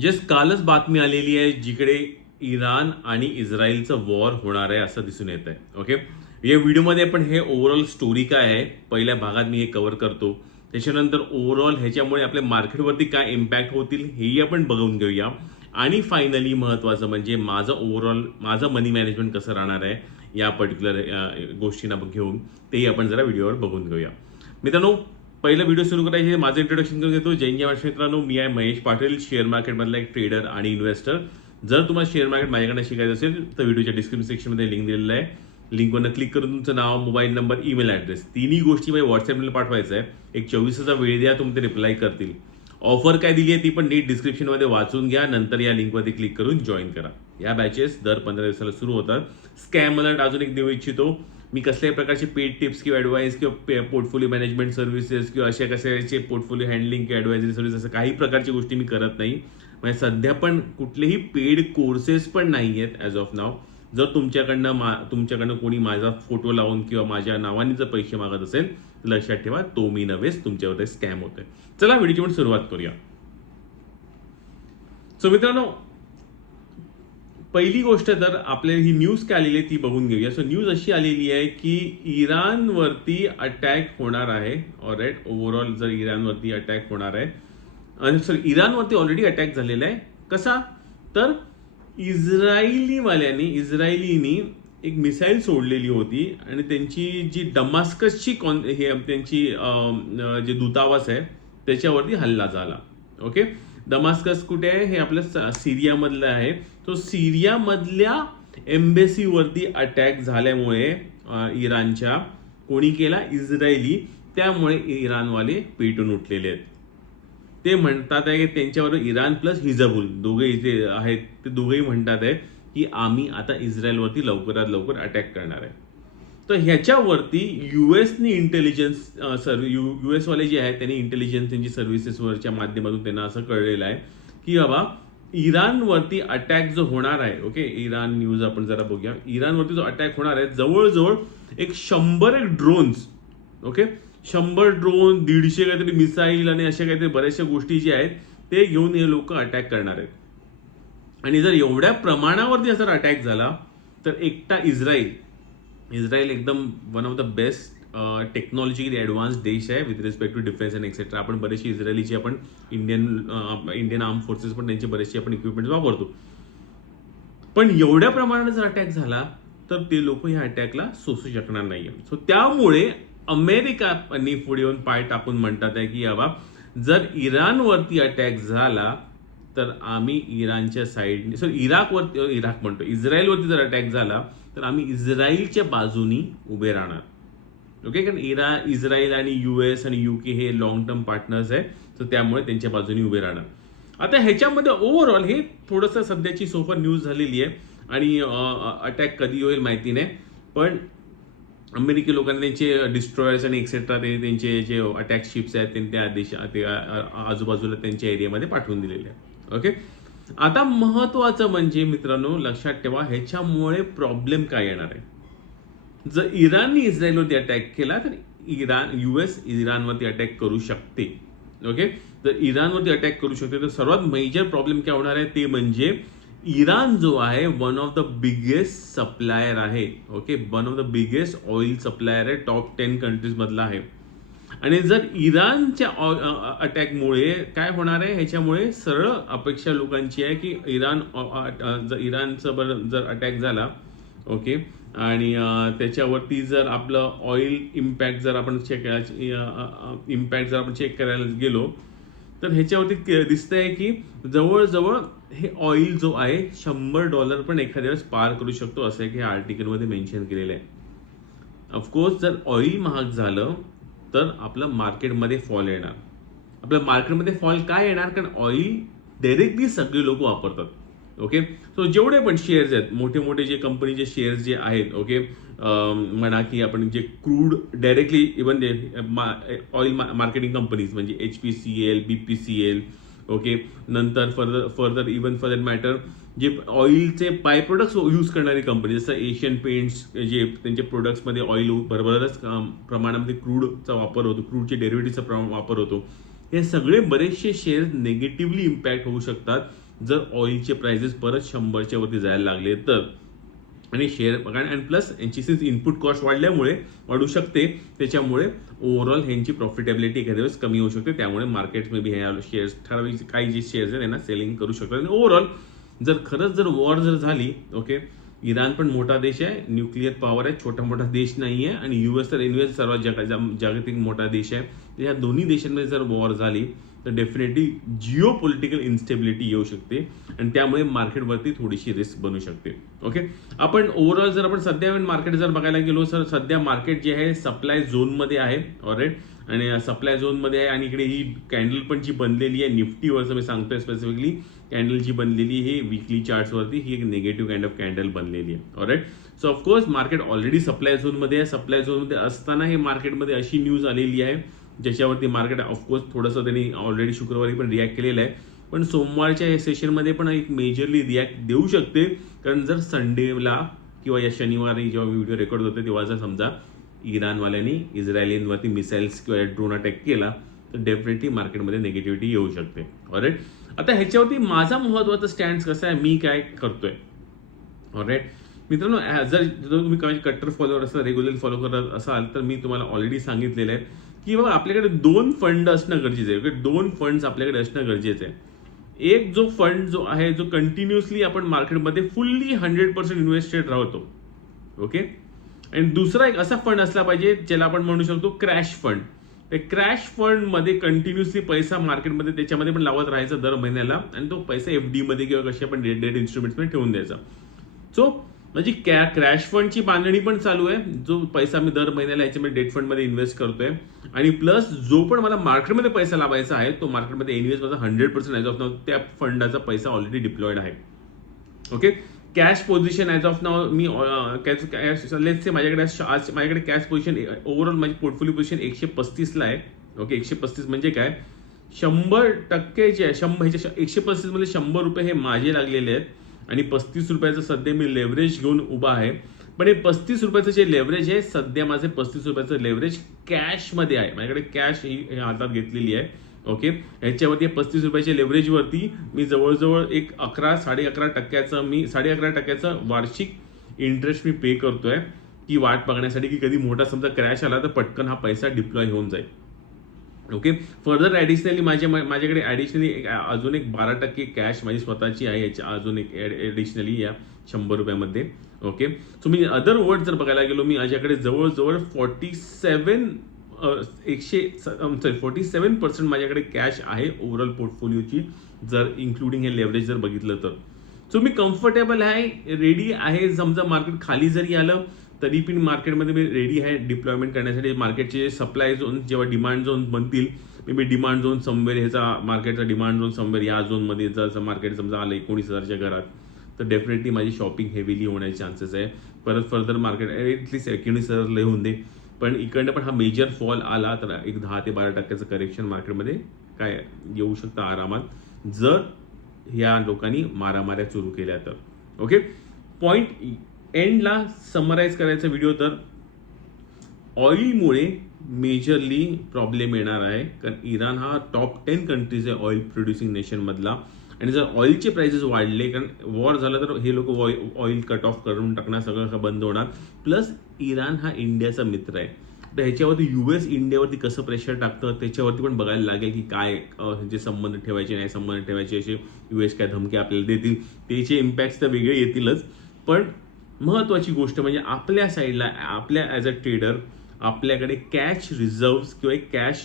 Just कालच बातमी आलेली आहे जिकडे इराण आणि इस्रायलचं वॉर होणार आहे असं दिसून येत आहे ओके या व्हिडिओमध्ये पण हे ओव्हरऑल स्टोरी काय आहे पहिल्या भागात मी हे कव्हर करतो. त्याच्यानंतर ओव्हरऑल ह्याच्यामुळे आपल्या मार्केटवरती काय इम्पॅक्ट होतील हेही आपण बघून घेऊया. आणि फायनली महत्त्वाचं म्हणजे माझं ओव्हरऑल माझं मनी मॅनेजमेंट कसं राहणार आहे या पर्टिक्युलर गोष्टींना घेऊन तेही आपण जरा व्हिडिओवर बघून घेऊया. मित्रांनो पहिलं व्हिडिओ सुरू करायचे माझं इंट्रोडक्शन करून घेतो जैन जवाश मित्रांनो मी आहे महेश पाटील शेअर मार्केटमधला एक ट्रेडर आणि इन्व्हेस्टर जर तुम्हाला शेअर मार्केट माझ्याकडे शिकायचं असेल तर व्हिडिओच्या डिस्क्रिप्शन सेक्शनमध्ये लिंक दिलेलं आहे. लिंकवरनं क्लिक करून तुमचं नाव मोबाईल नंबर ईमेल ॲड्रेस तिन्ही गोष्टी म्हणजे व्हॉट्सअपला पाठवायचं आहे. एक चोवीसचा वेळ द्या तुम्ही ते रिप्लाय करतील. ऑफर काय दिली आहे ती पण नीट डिस्क्रिप्शनमध्ये वाचून घ्या नंतर या लिंकवरती क्लिक करून जॉईन करा. या बॅचेस दर पंधरा दिवसाला सुरू होतात. स्कॅम अलर्ट अजून एक देऊ इच्छितो. मी कसल्याही प्रकारचे पेड टिप्स किंवा ॲडवाईस किंवा पोर्टफोलिओ मॅनेजमेंट सर्व्हिसेस किंवा अशा कशाचे पोर्टफोलिओ हँडलिंग किंवा ॲडवायझरी सर्व्हिस असं काही प्रकारची गोष्टी मी करत नाही. म्हणजे सध्या पण कुठलेही पेड कोर्सेस पण नाही आहेत ॲज ऑफ नाव जर तुमच्याकडनं मा तुमच्याकडनं कोणी माझा फोटो लावून किंवा माझ्या नावाने जर पैसे मागत असेल तर लक्षात ठेवा तो मी नव्हेच तुमच्यावर स्कॅम होतोय. चला व्हिडिओची पण सुरुवात करूया. सो मित्रांनो पहिली गोष्ट तर आपल्याला ही न्यूज काय आलेली आहे ती बघून घेऊया. सो न्यूज अशी आलेली आहे की इराणवरती अटॅक होणार आहे. ऑलराईट ओव्हरऑल जर इराणवरती अटॅक होणार आहे. आणि सॉरी इराणवरती ऑलरेडी अटॅक झालेला आहे. कसा? तर इस्रायलीवाल्यांनी इस्रायलीनी एक मिसाईल सोडलेली होती आणि त्यांची जी डमास्कसची कॉन हे त्यांची जे दूतावास आहे त्याच्यावरती हल्ला झाला. ओके डमास्कस कुठे आहे? हे आपलं सिरियामधलं आहे. तो सिरियामधल्या एम्बेसीवरती अटॅक झाल्यामुळे इराणच्या कोणी केला? इस्रायली. त्यामुळे इराणवाले पेटून उठलेले आहेत. ते म्हणतात आहे की त्यांच्यावर इराण प्लस हिजबुल दोघे जे आहेत. ते दोघेही म्हणतात आहे की आम्ही आता इस्रायलवरती लवकरात लवकर अटॅक करणार आहे. तर ह्याच्यावरती युएसनी इंटेलिजन्स सर्व यू यू एसवाले जे आहेत त्यांनी इंटेलिजन्स त्यांची सर्व्हिसेसवरच्या माध्यमातून त्यांना असं कळलेलं आहे की बाबा इराणवरती अटॅक जो होणार आहे ओके इराण न्यूज आपण जरा बघूया. इराणवरती जो अटॅक होणार आहे जवळजवळ एक शंभर एक ड्रोन्स ओके शंभर ड्रोन दीडशे काहीतरी मिसाईल आणि अशा काहीतरी बऱ्याचशा गोष्टी ज्या आहेत ते घेऊन हे लोक अटॅक करणार आहेत. आणि जर एवढ्या प्रमाणावरती जर अटॅक झाला तर एकटा इस्रायल इस्रायल एकदम one of the best technology advance देश आहे with respect to defence and etcetera आपण बरेचसे इस्रायलीचे आपण इंडियन इंडियन आर्म फोर्सेस पण त्यांचे बरेचसे आपण इक्विपमेंट वापरतो. पण एवढ्या प्रमाणात जर अटॅक झाला तर ते लोक ह्या अटॅकला सोसू शकणार नाही सो त्यामुळे अमेरिकानी पुढे येऊन पाय टाकून म्हणतात आहे की बाबा जर इराणवरती अटॅक झाला तर आम्ही इराणच्या साईडने सॉरी इराकवरती इराक म्हणतो इस्रायलवरती जर अटॅक झाला तर आम्ही इस्रायलच्या बाजूनी उभे राहणार. ओके कारण इरा इस्रायल आणि यू एस आणि यू के हे लॉंग टर्म पार्टनर्स आहे तर त्यामुळे त्यांच्या बाजूनी उभे राहणार. आता ह्याच्यामध्ये ओव्हरऑल हे थोडंसं सध्याची सोफर न्यूज झालेली आहे आणि अटॅक कधी होईल माहिती नाही पण अमेरिकी लोकांनी त्यांचे डिस्ट्रॉयर्स आणि एक्सेट्रा ते त्यांचे जे अटॅक शिप्स आहेत ते त्या देशा ते आजूबाजूला त्यांच्या एरियामध्ये पाठवून दिलेले आहेत. ओके आता महत्वाचं म्हणजे मित्रांनो लक्षात ठेवा ह्याच्यामुळे प्रॉब्लेम काय येणार आहे? जर इराणने इस्रायलवरती अटॅक केला तर इराण युएस इराणवरती अटॅक करू शकते. ओके तर इराणवरती अटॅक करू शकते तर सर्वात मेजर प्रॉब्लेम काय होणार आहे? ते म्हणजे इराण जो आहे one of the biggest supplier आहे. Okay one of the biggest oil supplier आहे टॉप टेन कंट्रीज मधला आहे. आणि जर इराणच्या अटॅकमुळे काय होणार आहे? ह्याच्यामुळे सरळ अपेक्षा लोकांची आहे की इराण जर इराणचं जर अटॅक झाला ओके? आणि त्याच्यावरती जर आपलं ऑइल इम्पॅक्ट जर आपण चेक इम्पॅक्ट जर आपण चेक करायला गेलो तर ह्याच्यावरती के- आहे की जवळजवळ हे ऑइल जो आहे शंभर डॉलर पण एखाद्या वेळेस पार करू शकतो असं आहे की आर्टिकलमध्ये मेन्शन केलेलं आहे. ऑफकोर्स जर ऑइल महाग झालं तर आपलं मार्केटमध्ये फॉल येणार. आपल्या मार्केटमध्ये फॉल काय येणार? कारण ऑइल डायरेक्टली सगळे लोक वापरतात. ओके? सो जेवढे पण शेअर्स आहेत मोठे मोठे जे कंपनीचे शेअर्स जे आहेत ओके? म्हणा की आपण जे crude directly even oil marketing companies म्हणजे H P C L B P C L okay? नंतर further further even for that matter जे ऑइलचे बाय प्रोडक्ट्स यूज करणारी कंपनी जसं एशियन पेंट्स जे त्यांचे प्रोडक्ट्समध्ये ऑइल बरोबरच प्रमाणामध्ये क्रूडचा वापर होतो क्रूडचे डेरिव्हेटिव्हचा वापर होतो. हे सगळे बरेचसे शेअर्स निगेटिव्हली इम्पॅक्ट होऊ शकतात. जर ऑइलचे प्राइसेस परत शंभरच्या वरती जायला लागले तर आणि शेअर कारण अँड प्लस यांची सिन्स इनपुट कॉस्ट वाढल्यामुळे वाढू शकते त्याच्यामुळे ओव्हरऑल ह्यांची प्रॉफिटेबिलिटी एखाद्या वेळेस कमी होऊ शकते. त्यामुळे मार्केट मे बी ह्या शेअर्स ठराविक काही जे शेअर्स आहेत त्यांना सेलिंग करू शकतात. आणि ओव्हरऑल जर खरंच जर वॉर जर झाली ओके इराण पण मोठा देश आहे न्यूक्लिअर पॉवर आहे छोटा मोठा देश नाही आहे आणि यू एस तर युएस सर्वात जगा जागतिक मोठा देश आहे. तर या दोन्ही देशांमध्ये जर वॉर झाली तर डेफिनेटली जिओ पॉलिटिकल इन्स्टेबिलिटी येऊ शकते आणि त्यामुळे मार्केटवरती थोडीशी रिस्क बनू शकते. ओके आपण ओव्हरऑल जर आपण सध्या मार्केट जर बघायला गेलो सर सध्या मार्केट जे आहे सप्लाय झोनमध्ये आहे. ऑलरेडी आणि सप्लाय झोनमध्ये आहे. आणि इकडे ही कॅन्डल पण जी बनलेली आहे निफ्टीवरचं मी सांगतोय स्पेसिफिकली कॅन्डल जी बनलेली आहे विकली चार्ट्सवरती ही एक निगेटिव्ह काइंड ऑफ कॅन्डल बनलेली आहे. Alright so of course market already supply झोनमध्ये आहे. सप्लाय झोनमध्ये असताना हे मार्केटमध्ये अशी न्यूज आलेली आहे ज्याच्यावरती मार्केट ऑफकोर्स थोडंसं त्यांनी ऑलरेडी शुक्रवारी पण रिॲक्ट केलेलं आहे. पण सोमवारच्या या सेशनमध्ये पण एक मेजरली रिॲक्ट देऊ शकते. कारण जर संडेला किंवा या शनिवारी जेव्हा व्हिडिओ रेकॉर्ड होते तेव्हा जर समजा इराणवाल्यांनी इस्रायलींवरती मिसाईल्स किंवा ड्रोन अटॅक केला तर डेफिनेटली मार्केटमध्ये निगेटिव्हिटी येऊ शकते. ऑलराईट आता ह्याच्यावरती माझा महत्त्वाचा स्टँड कसा आहे मी काय करतोय? ऑलराईट मित्रांनो जर जर तुम्ही काही कट्टर फॉलोअर असाल रेग्युलर फॉलो करत असाल तर मी तुम्हाला ऑलरेडी सांगितलेलं आहे की बाबा आपल्याकडे दोन फंड असणं गरजेचं आहे दोन फंड्स आपल्याकडे असणं गरजेचं आहे. एक जो फंड जो आहे जो कंटिन्युअसली आपण मार्केटमध्ये फुल्ली हंड्रेड पर्सेंट इन्व्हेस्टेड राहतो ओके आणि दुसरा एक असा फंड असला पाहिजे ज्याला आपण म्हणू शकतो क्रॅश फंड ते क्रॅश फंडमध्ये कंटिन्युअसली पैसा मार्केटमध्ये त्याच्यामध्ये पण लावत राहायचा दर महिन्याला आणि तो पैसा एफ डी मध्ये किंवा कसे आपण डेट डेट इन्स्ट्रुमेंट्समध्ये ठेवून द्यायचा. सो म्हणजे कॅ क्रॅश फंडची बांधणी पण चालू आहे जो पैसा मी दर महिन्याला याच्यामध्ये डेट फंडमध्ये इन्व्हेस्ट करतोय. आणि प्लस जो पण मला मार्केटमध्ये पैसा लावायचा आहे तो मार्केटमध्ये इन्व्हेस्ट माझा हंड्रेड पर्सेंट ॲज ऑफ त्या फंडाचा पैसा ऑलरेडी डिप्लॉइड आहे. Okay cash position as of नाव मी कॅश कॅश लेट्स से माझ्याकडे आज माझ्याकडे कॅश पोझिशन ओव्हरऑल माझी पोर्टफोलिओ पोझिशन एकशे पस्तीसला आहे. ओके एकशे पस्तीस म्हणजे काय? शंभर टक्के जे आहे शंभर ह्याच्या एकशे पस्तीसमध्ये शंभर रुपये हे माझे लागलेले आहेत. आणि पस्तीस रुपयाचं सध्या मी लेव्हरेज घेऊन उभा आहे. पण हे पस्तीस रुपयाचं जे लेव्हरेज आहे सध्या माझे पस्तीस रुपयाचं लेव्हरेज कॅशमध्ये आहे. माझ्याकडे कॅश ही हातात घेतलेली आहे. ओके? ह्याच्यावरती पस्तीस रुपयाच्या लेव्हरेजवरती मी जवळजवळ एक अकरा साडे अकरा टक्क्याचं मी साडे अकरा टक्क्याचं वार्षिक इंटरेस्ट मी पे करतोय. की वाट बघण्यासाठी की कधी मोठा समजा क्रॅश आला तर पटकन हा पैसा डिप्लॉय होऊन जाईल. ओके? फर्दर ॲडिशनली माझ्या माझ्याकडे ॲडिशनली एक अजून एक बारा टक्के कॅश माझी स्वतःची आहे. याच्या अजून एक ॲडिशनली या शंभर रुपयामध्ये. ओके? सो मी अदर वर्ड जर बघायला गेलो मी माझ्याकडे जवळजवळ फॉर्टी सेवन एकशे सॉरी फोर्टी सेवन पर्सेंट माझ्याकडे कॅश आहे ओव्हरऑल पोर्टफोलिओची जर इन्क्लुडिंग हे लेवरेज जर बघितलं तर. सो मी कम्फर्टेबल आहे रेडी आहे समजा मार्केट खाली जरी आलं तरी पण मार्केटमध्ये मी रेडी आहे डिप्लॉयमेंट करण्यासाठी. मार्केटचे सप्लाय झोन जेव्हा डिमांड झोन बनतील may be demand zone somewhere ह्याचा मार्केटचा डिमांड झोन समवेर या झोनमध्ये जर मार्केट समजा आलं एकोणीस हजारच्या घरात तर डेफिनेटली माझी शॉपिंग हेवीली होण्याचे चान्सेस आहे. परत फर्दर मार्केट एटलीस्ट एकोणीस हजार लय होऊन दे. पण इकडनं पण हा मेजर फॉल आला तर एक दहा ते बारा टक्क्याचं करेक्शन मार्केटमध्ये काय येऊ शकतं आरामात जर या लोकांनी मारामाऱ्या सुरू केल्या तर. ओके पॉइंट एंडला समराईज करायचा व्हिडिओ तर ऑइलमुळे मेजरली प्रॉब्लेम येणार आहे. कारण इराण हा टॉप टेन कंट्रीज आहे ऑइल प्रोड्युसिंग नेशनमधला आणि जर ऑइलचे प्राइसेस वाढले कारण वॉर झालं तर हे लोक ऑइल कट ऑफ करून टाकणार सगळं बंद होणार. प्लस इराण हा इंडियाचा मित्र आहे. तर ह्याच्यावरती यू एस इंडियावरती कसं प्रेशर टाकतं त्याच्यावरती पण बघायला लागेल की काय जे संबंध ठेवायचे नाही संबंध ठेवायचे असे यू एस काय धमके आपल्याला देतील. त्याचे इम्पॅक्ट तर वेगळे येतीलच. पण महत्वाची गोष्ट म्हणजे आपल्या साईडला आपल्या ॲज अ ट्रेडर आपल्याकडे कॅश रिझर्व्स किंवा एक कॅश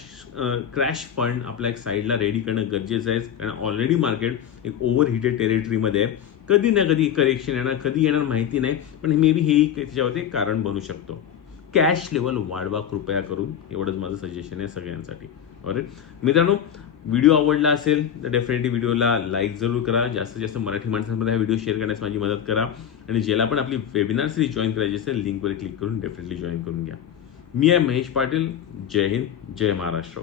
क्रॅश फंड आपल्या एक साईडला रेडी करणं गरजेचं आहे. कारण ऑलरेडी मार्केट एक ओव्हर हिटेड टेरिटरीमध्ये आहे. कधी ना कधी करेक्शन येणार कधी येणार माहिती नाही. पण मे बी हे त्याच्यावरती एक कारण बनू शकतो. कॅश लेवल वाढवा कृपया करून. एवढंच माझं सजेशन आहे सगळ्यांसाठी. अरे मित्रांनो व्हिडिओ आवडला असेल तर डेफिनेटली व्हिडिओला लाईक जरूर करा. जास्तीत जास्त मराठी माणसांमध्ये हा व्हिडिओ शेअर करण्यास माझी मदत करा. आणि ज्याला पण आपली वेबिनार सिरीज जॉईन करायची असेल लिंकवर क्लिक करून डेफिनेटली जॉईन करून घ्या. मी आहे महेश पाटील. जय हिंद जय महाराष्ट्र.